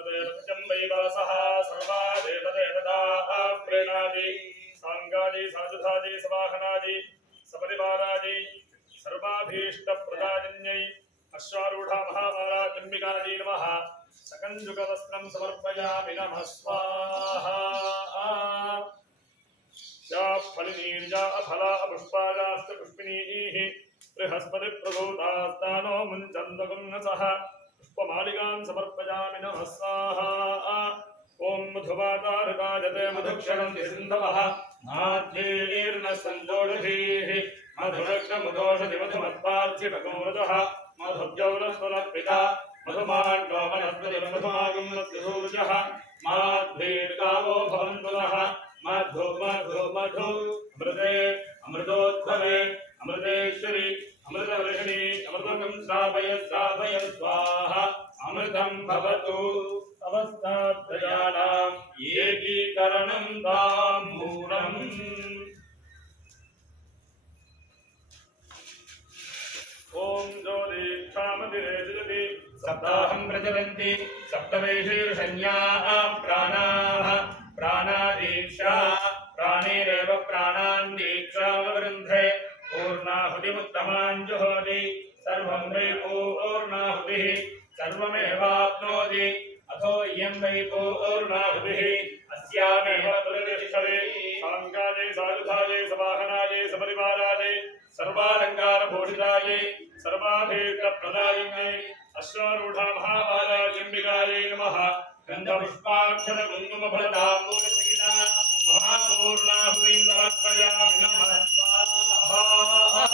तत्पदेवत्यं वैवासः सर्वा देवदेवताः प्रेणादि सांगादि साधुधादि सवाहनादि सपरिवारादि सर्वाभीष्टप्रदायिन्यै अश्वारूढा महामाराजम्बिकायै नमः सकञ्जुकवस्त्रं समर्पयामि नमः स्वाहा या फलिनीर्या अफला पुष्पायाश्च पुष्पिणीः बृहस्पतिप्रभूतास्तानो मुञ्चन्दगुम्नसः पुष्पमालिकान् समर्पयामि नमः स्वाहा ॐ मधुवातारकायते मधुक्षरन्ति सिन्धवः माध्येर्न सन्दोषधीः मधुरक्षमुदोषधि मधुमत्पार्थिवगोरजः मधुद्यौरस्वरपिता मधुमाण्डो वनस्पतिर्मधुमागुम्नस्यसूर्यः माध्वीर्गावो भवन्तु नः मधु मधु मधु अमृते अमृतोद्भवे अमृतेश्वरि अमृतवर्षिणि अमृतं श्रावय श्रावय स्वाहा अमृतं भवतु अवस्थात्रयाणाम् एकीकरणं ताम्बूलम् ॐ ज्योतिक्षामतिरेजति सप्ताहं प्रचलन्ति सप्तमेषीर्षण्याः प्राणाः प्राणादीक्षा प्राणेरेव प्राणान् दीक्षावृन्धे पूर्णाहुतिमुत्तमान् जुहोति सर्वं वै पूर्णाहुतिः सर्वमेवाप्नोति अथो इयं वै पूर्णाहुतिः अस्यामेव प्रतिष्ठते साङ्गायै सायुधायै सवाहनायै सपरिवारायै सर्वालङ्कारभूषितायै सर्वाभीष्टप्रदायिन्यै अश्वारूढा महामाराजम्बिकायै नमः गन्धपुष्पाक्षरकुङ्कुमफलताम्बूलसहिता महापूर्णाहुतिं समर्पयामि नमः स्वाहा